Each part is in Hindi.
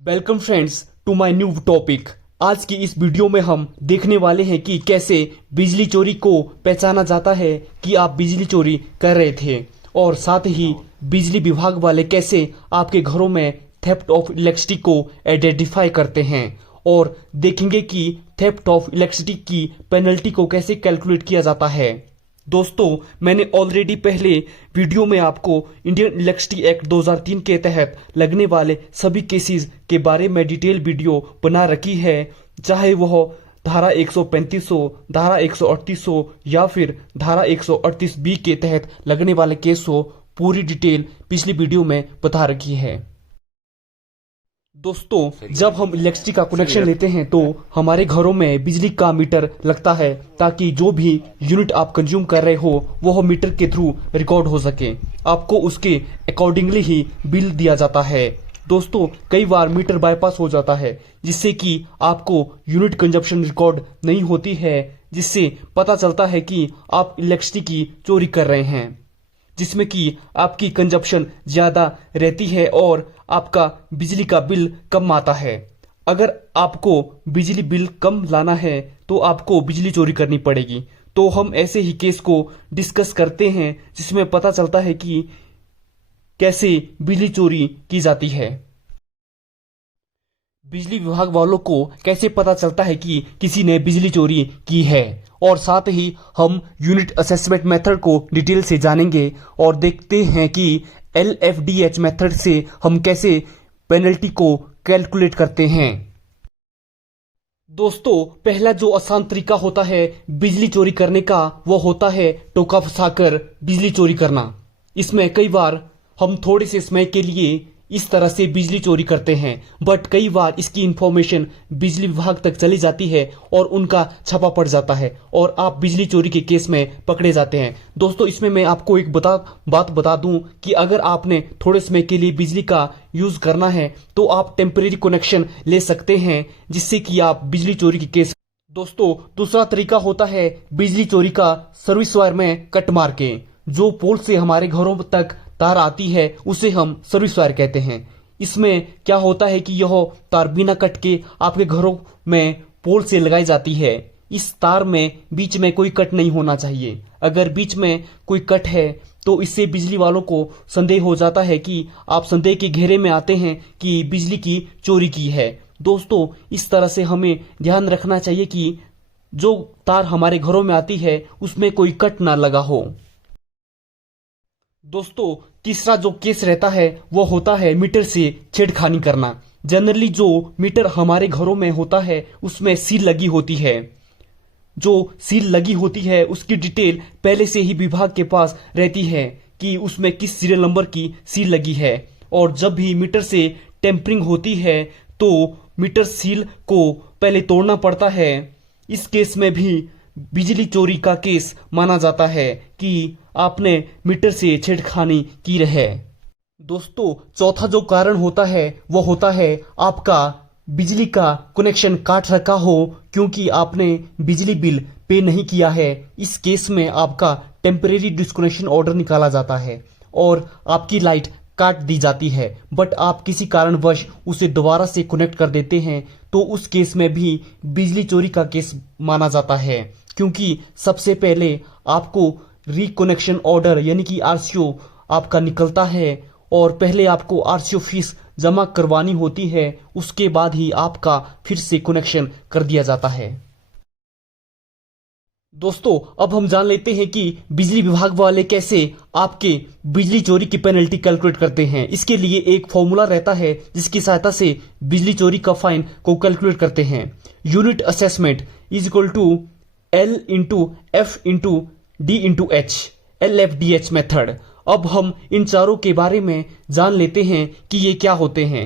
Welcome friends to my new topic. आज की इस वीडियो में हम देखने वाले हैं कि कैसे बिजली चोरी को पहचाना जाता है कि आप बिजली चोरी कर रहे थे, और साथ ही बिजली विभाग वाले कैसे आपके घरों में थेफ्ट ऑफ इलेक्ट्रिसिटी को आइडेंटिफाई करते हैं, और देखेंगे कि थेफ्ट ऑफ इलेक्ट्रिसिटी की पेनल्टी को कैसे कैलकुलेट किया जाता है। दोस्तों, मैंने ऑलरेडी पहले वीडियो में आपको इंडियन इलेक्ट्रिसिटी एक्ट 2003 के तहत लगने वाले सभी केसेस के बारे में डिटेल वीडियो बना रखी है, चाहे वह धारा 135 हो, धारा 138 हो या फिर धारा 138B के तहत लगने वाले केस हो। पूरी डिटेल पिछली वीडियो में बता रखी है। दोस्तों, जब हम इलेक्ट्रिसिटी का कनेक्शन लेते हैं तो हमारे घरों में बिजली का मीटर लगता है, ताकि जो भी यूनिट आप कंज्यूम कर रहे हो वह मीटर के थ्रू रिकॉर्ड हो सके। आपको उसके अकॉर्डिंगली ही बिल दिया जाता है। दोस्तों, कई बार मीटर बाईपास हो जाता है, जिससे कि आपको यूनिट कंजप्शन रिकॉर्ड नहीं होती है, जिससे पता चलता है कि आप इलेक्ट्रिसिटी की चोरी कर रहे हैं, जिसमें कि आपकी कंजप्शन ज्यादा रहती है और आपका बिजली का बिल कम आता है। अगर आपको बिजली बिल कम लाना है तो आपको बिजली चोरी करनी पड़ेगी। तो हम ऐसे ही केस को डिस्कस करते हैं, जिसमें पता चलता है कि कैसे बिजली चोरी की जाती है। बिजली विभाग वालों को कैसे पता चलता है कि किसी ने बिजली चोरी की है, और साथ ही हम यूनिट असेसमेंट मेथड को डिटेल से जानेंगे और देखते हैं कि LFDH मेथड से हम कैसे पेनल्टी को कैलकुलेट करते हैं। दोस्तों, पहला जो आसान तरीका होता है बिजली चोरी करने का, वो होता है टोका फंसाकर बिजली चोरी करना। इसमें कई बार हम थोड़े से समय के लिए इस तरह से बिजली चोरी करते हैं, बट कई बार इसकी इंफॉर्मेशन बिजली विभाग तक चली जाती है और उनका छापा पड़ जाता है और आप बिजली चोरी के केस में पकड़े जाते हैं। दोस्तों, इसमें मैं आपको एक बात बता दूं कि अगर आपने थोड़े समय के लिए बिजली का यूज करना है तो आप टेम्परेरी कनेक्शन ले सकते हैं, जिससे कि आप बिजली चोरी के केस। दोस्तों, दूसरा तरीका होता है बिजली चोरी का सर्विस वायर में कट मार के। जो पोल से हमारे घरों तक तार आती है उसे हम सर्विस वायर कहते हैं। इसमें क्या होता है कि यह तार बिना कट के आपके घरों में पोल से लगाई जाती है। इस तार में बीच में कोई कट नहीं होना चाहिए। अगर बीच में कोई कट है तो इससे बिजली वालों को संदेह हो जाता है कि आप संदेह के घेरे में आते हैं कि बिजली की चोरी की है। दोस्तों, इस तरह से हमें ध्यान रखना चाहिए कि जो तार हमारे घरों में आती है उसमें कोई कट ना लगा हो। दोस्तों, तीसरा जो केस रहता है वो होता है मीटर से छेड़खानी करना। जनरली जो मीटर हमारे घरों में होता है उसमें सील लगी होती है। जो सील लगी होती है उसकी डिटेल पहले से ही विभाग के पास रहती है कि उसमें किस सीरियल नंबर की सील लगी है, और जब भी मीटर से टेम्परिंग होती है तो मीटर सील को पहले तोड़ना पड़ता है। इस केस में भी बिजली चोरी का केस माना जाता है कि आपने मीटर से छेड़खानी की है। दोस्तों, चौथा जो कारण होता है वो होता है आपका बिजली का कनेक्शन काट रखा हो क्योंकि आपने बिजली बिल पे नहीं किया है। इस केस में आपका टेम्परेरी डिस्कनेक्शन ऑर्डर निकाला जाता है और आपकी लाइट काट दी जाती है, बट आप किसी कारणवश उसे दोबारा से कनेक्ट कर देते हैं तो उस केस में भी बिजली चोरी का केस माना जाता है, क्योंकि सबसे पहले आपको रिकनेक्शन ऑर्डर यानी कि RCO आपका निकलता है और पहले आपको RCO फीस जमा करवानी होती है, उसके बाद ही आपका फिर से कनेक्शन कर दिया जाता है। दोस्तों, अब हम जान लेते हैं कि बिजली विभाग वाले कैसे आपके बिजली चोरी की पेनल्टी कैलकुलेट करते हैं। इसके लिए एक फॉर्मूला रहता है जिसकी सहायता से बिजली चोरी का फाइन को कैलकुलेट करते हैं। Unit assessment is equal to L into F into D into H, LFDH method. अब हम इन चारों के बारे में जान लेते हैं कि ये क्या होते हैं।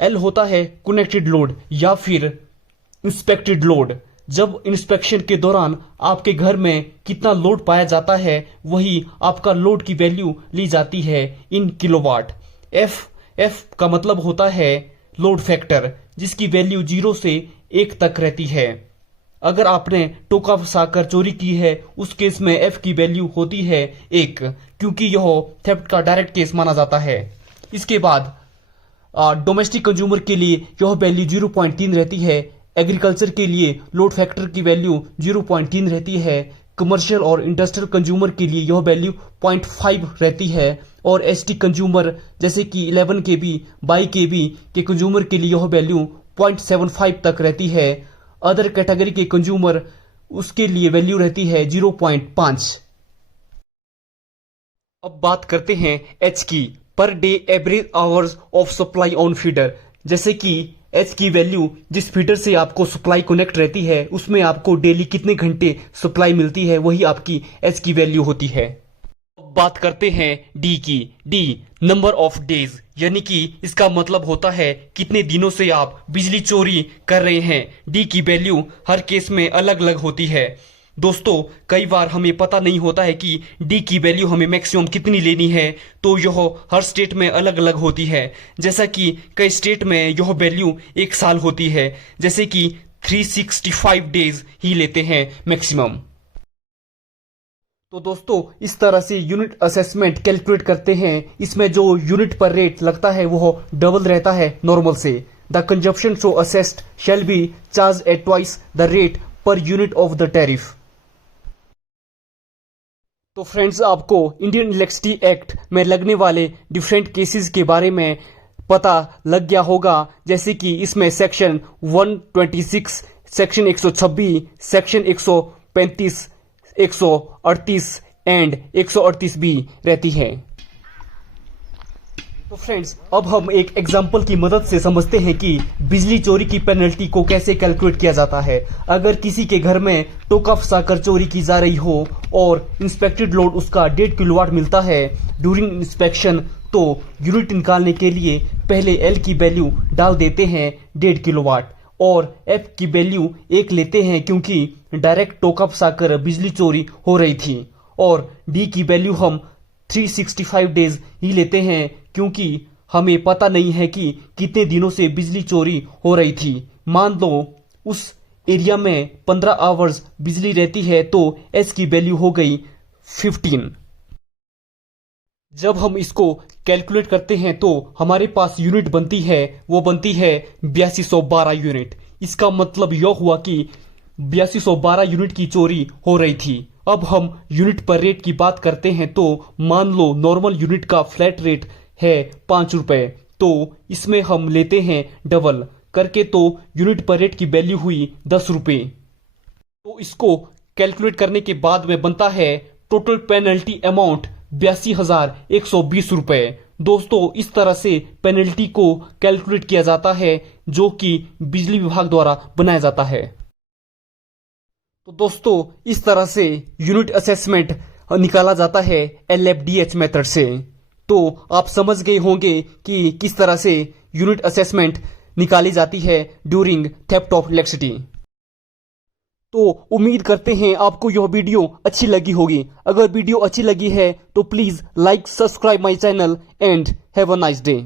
L होता है कनेक्टेड लोड या फिर इंस्पेक्टेड लोड। जब इंस्पेक्शन के दौरान आपके घर में कितना लोड पाया जाता है वही आपका लोड की वैल्यू ली जाती है इन किलोवाट। F का मतलब होता है लोड फैक्टर, जिसकी वैल्यू 0 से 1 तक रहती है। अगर आपने टोका फंसाकर चोरी की है उस केस में F की वैल्यू होती है 1, क्योंकि यह थेफ्ट का डायरेक्ट केस माना जाता है। इसके बाद डोमेस्टिक कंज्यूमर के लिए यह वैल्यू 0.3 रहती है, एग्रीकल्चर के लिए लोड फैक्टर की वैल्यू 0.3 रहती है, कमर्शियल और इंडस्ट्रियल कंज्यूमर के लिए यह वैल्यू 0.5 रहती है और एसटी कंज्यूमर जैसे कि 11 केबी 22 केबी के कंज्यूमर के लिए यह वैल्यू 0.75 तक रहती है। अदर कैटेगरी के कंज्यूमर उसके लिए वैल्यू रहती है 0.5। अब बात करते हैं एच की, per day average hours of supply on feeder. जैसे कि एच की वैल्यू जिस फीडर से आपको सप्लाई कनेक्ट रहती है उसमें आपको डेली कितने घंटे सप्लाई मिलती है, वही आपकी एच की वैल्यू होती है। अब बात करते हैं डी की। डी नंबर ऑफ डेज, यानी कि इसका मतलब होता है कितने दिनों से आप बिजली चोरी कर रहे हैं। डी की वैल्यू हर केस में अलग अलग होती है। दोस्तों कई बार हमें पता नहीं होता है कि डी की वैल्यू हमें मैक्सिमम कितनी लेनी है, तो यह हर स्टेट में अलग अलग होती है। जैसा कि कई स्टेट में यह वैल्यू 1 साल होती है, जैसे कि 365 डेज ही लेते हैं मैक्सिमम। तो दोस्तों इस तरह से यूनिट असेसमेंट कैलकुलेट करते हैं। इसमें जो यूनिट पर रेट लगता है वो डबल रहता है नॉर्मल से। The consumption so assessed shall be charge at twice the rate per unit of the tariff. तो फ्रेंड्स आपको इंडियन इलेक्ट्रिसिटी एक्ट में लगने वाले डिफरेंट केसेस के बारे में पता लग गया होगा। जैसे कि इसमें सेक्शन 126, सेक्शन 126, सेक्शन 135, 138 एंड 138 भी रहती है। तो फ्रेंड्स अब हम एक एग्जाम्पल की मदद से समझते हैं कि बिजली चोरी की पेनल्टी को कैसे कैलकुलेट किया जाता है। अगर किसी के घर में टोका फंसाकर चोरी की जा रही हो और इंस्पेक्टेड लोड उसका 1.5 किलोवाट मिलता है ड्यूरिंग इंस्पेक्शन, तो यूनिट निकालने के लिए पहले एल की वैल्यू डाल देते हैं 1.5 किलोवाट और एफ की वैल्यू 1 लेते हैं क्योंकि डायरेक्ट टोका फंसाकर बिजली चोरी हो रही थी, और डी की वैल्यू हम 365 डेज ही लेते हैं क्योंकि हमें पता नहीं है कि कितने दिनों से बिजली चोरी हो रही थी। मान लो उस एरिया में 15 आवर्स बिजली रहती है तो एस की वैल्यू हो गई 15। जब हम इसको कैलकुलेट करते हैं तो हमारे पास यूनिट बनती है, वो बनती है 8212 यूनिट। इसका मतलब यह हुआ कि 8212 यूनिट की चोरी हो रही थी। अब हम यूनिट पर रेट की बात करते हैं तो मान लो नॉर्मल यूनिट का फ्लैट रेट है 5 रुपए, तो इसमें हम लेते हैं डबल करके, तो यूनिट पर रेट की वैल्यू हुई 10 रुपए। तो इसको कैलकुलेट करने के बाद में बनता है टोटल पेनल्टी अमाउंट 82,120 रुपए। दोस्तों इस तरह से पेनल्टी को कैलकुलेट किया जाता है जो कि बिजली विभाग द्वारा बनाया जाता है। तो दोस्तों इस तरह से यूनिट असेसमेंट निकाला जाता है LFDH मेथड से। तो आप समझ गए होंगे कि किस तरह से यूनिट असेसमेंट निकाली जाती है ड्यूरिंग थेफ्ट ऑफ इलेक्ट्रिसिटी। तो उम्मीद करते हैं आपको यह वीडियो अच्छी लगी होगी। अगर वीडियो अच्छी लगी है तो please like, subscribe my channel and have a nice day.